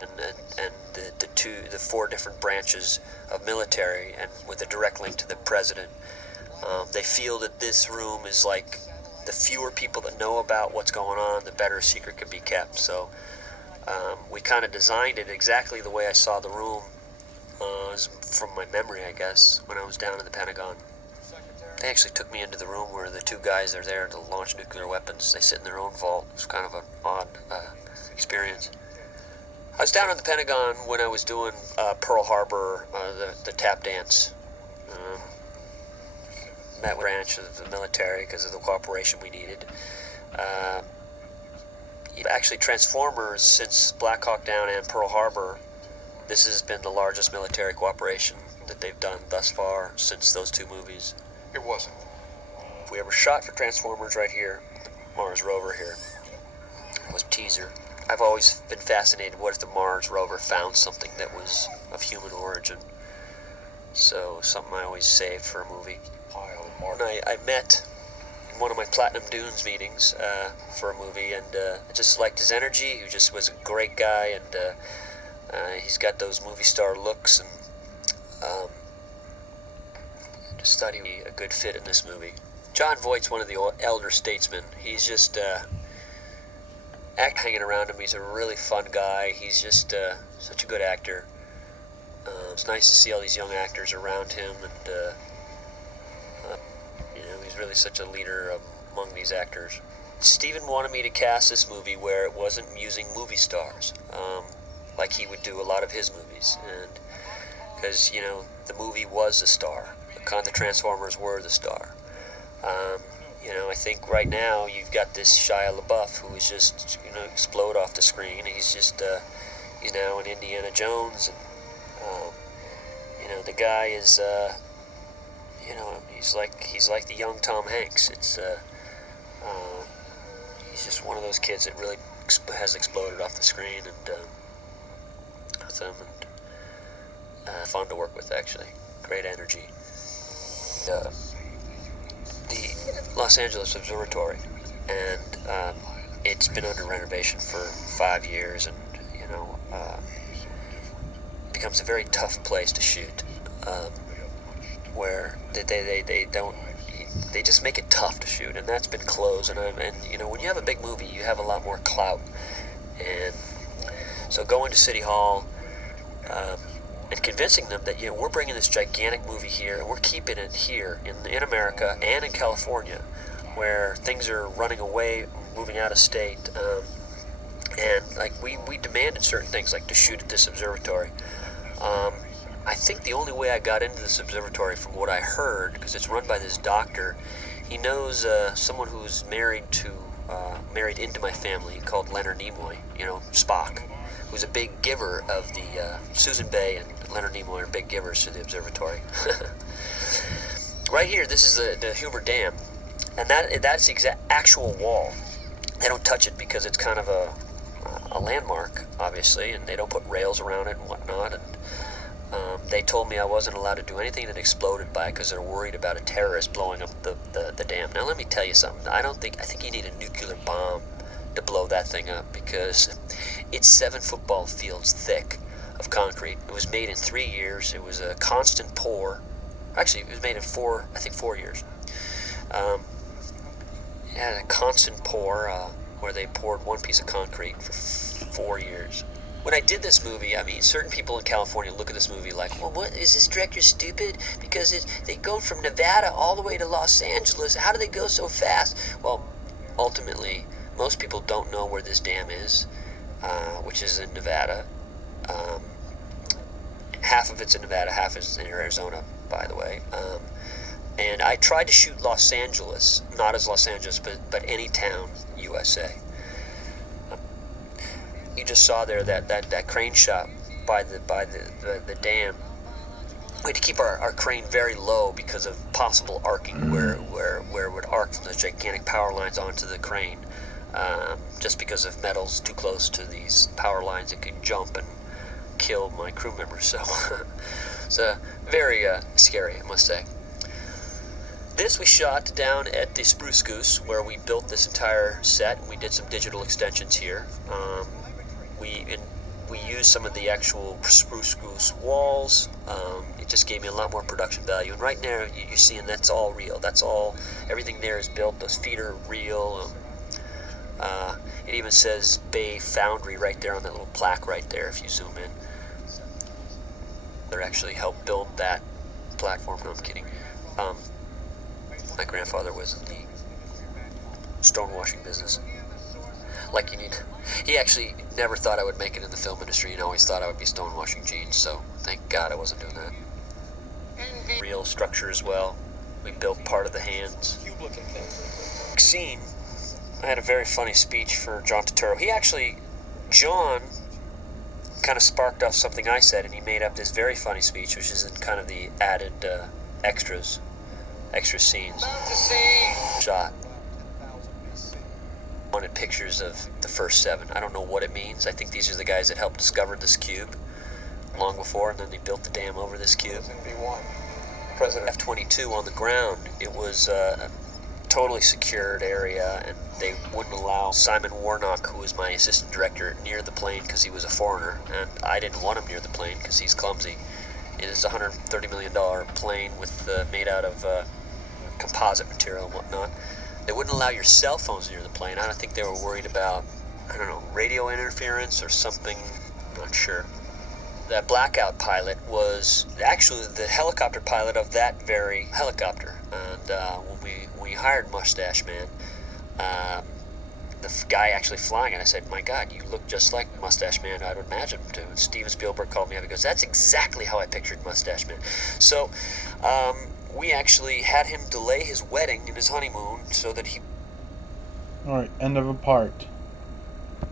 and the four different branches of military, and with a direct link to the president. They feel that this room is like, the fewer people that know about what's going on, the better a secret can be kept. So we kind of designed it exactly the way I saw the room, from my memory, I guess, when I was down in the Pentagon. They actually took me into the room where the two guys are there to launch nuclear weapons. They sit in their own vault. It's kind of an odd experience. I was down in the Pentagon when I was doing Pearl Harbor, the tap dance. Met with a branch of the military because of the cooperation we needed. Actually, Transformers, since Black Hawk Down and Pearl Harbor, this has been the largest military cooperation that they've done thus far since those two movies. It wasn't. We were shot for Transformers right here, the Mars rover here. It was a teaser. I've always been fascinated, what if the Mars rover found something that was of human origin? So, something I always saved for a movie. And I met in one of my Platinum Dunes meetings for a movie, and I just liked his energy. He just was a great guy, and he's got those movie star looks, and just thought he'd be a good fit in this movie. Jon Voight's one of the elder statesmen. He's just hanging around him. He's a really fun guy. He's just such a good actor. It's nice to see all these young actors around him, and he's really such a leader among these actors. Steven wanted me to cast this movie where it wasn't using movie stars, like he would do a lot of his movies, and because the movie was the star. The Transformers were the star. I think right now you've got this Shia LaBeouf who is just explode off the screen. He's just he's now in Indiana Jones, and the guy is he's like the young Tom Hanks. It's he's just one of those kids that really has exploded off the screen, and with him, and fun to work with, actually. Great energy. The Los Angeles Observatory, and it's been under renovation for 5 years, and becomes a very tough place to shoot, where they just make it tough to shoot, and that's been closed. And when you have a big movie, you have a lot more clout, and so going to City Hall and convincing them that we're bringing this gigantic movie here, and we're keeping it here in America and in California, where things are running away, moving out of state, and we demanded certain things, like to shoot at this observatory. I think the only way I got into this observatory, from what I heard, because it's run by this doctor, he knows someone who's married into my family, called Leonard Nimoy, Spock, who's a big giver of the Susan Bay and Leonard Nimoy are big givers to the observatory. Right here, this is the Hoover Dam, and that's the exact actual wall. They don't touch it because it's kind of a landmark, obviously, and they don't put rails around it and whatnot. And they told me I wasn't allowed to do anything that exploded by it because they're worried about a terrorist blowing up the dam. Now, let me tell you something. I think you need a nuclear bomb to blow that thing up, because it's 7 football fields thick of concrete. It was made in 3 years. It was a constant pour. Actually, it was made in 4 years. It had a constant pour where they poured one piece of concrete for 4 years. When I did this movie, certain people in California look at this movie like, well, what, is this director stupid? Because they go from Nevada all the way to Los Angeles. How do they go so fast? Well, ultimately, most people don't know where this dam is, which is in Nevada. Half of it's in Nevada, half is in Arizona, by the way. And I tried to shoot Los Angeles, not as Los Angeles, but any town, USA. You just saw there that crane shot by the dam. We had to keep our crane very low because of possible arcing, where it would arc from the gigantic power lines onto the crane, just because of metals too close to these power lines, it could jump and kill my crew members. So it's very scary, I must say. This we shot down at the Spruce Goose, where we built this entire set, and we did some digital extensions here. we used some of the actual spruce goose walls. It just gave me a lot more production value. And right now, you're seeing that's all real. That's all, everything there is built. Those feet are real. It even says Bay Foundry right there on that little plaque right there if you zoom in. They actually helped build that platform. No, I'm kidding. My grandfather was in the stonewashing business. Like you need. He actually never thought I would make it in the film industry and always thought I would be stonewashing jeans, so thank God I wasn't doing that. Real structure as well. We built part of the hands. Scene. I had a very funny speech for John Turturro. John kind of sparked off something I said, and he made up this very funny speech, which is in kind of the added extra scenes. Shot. Wanted pictures of the first 7. I don't know what it means. I think these are the guys that helped discover this cube long before, and then they built the dam over this cube. President F-22 on the ground. It was a totally secured area, and they wouldn't allow Simon Warnock, who was my assistant director, near the plane because he was a foreigner, and I didn't want him near the plane because he's clumsy. It is a $130 million plane made out of composite material and whatnot. They wouldn't allow your cell phones near the plane. I don't think they were worried about, radio interference or something. I'm not sure. That blackout pilot was actually the helicopter pilot of that very helicopter. And when we hired Mustache Man, the guy actually flying it, I said, "My God, you look just like Mustache Man. I would imagine him to." And Steven Spielberg called me up. He goes, "That's exactly how I pictured Mustache Man." So we actually had him delay his wedding and his honeymoon so that he... Alright, end of a part.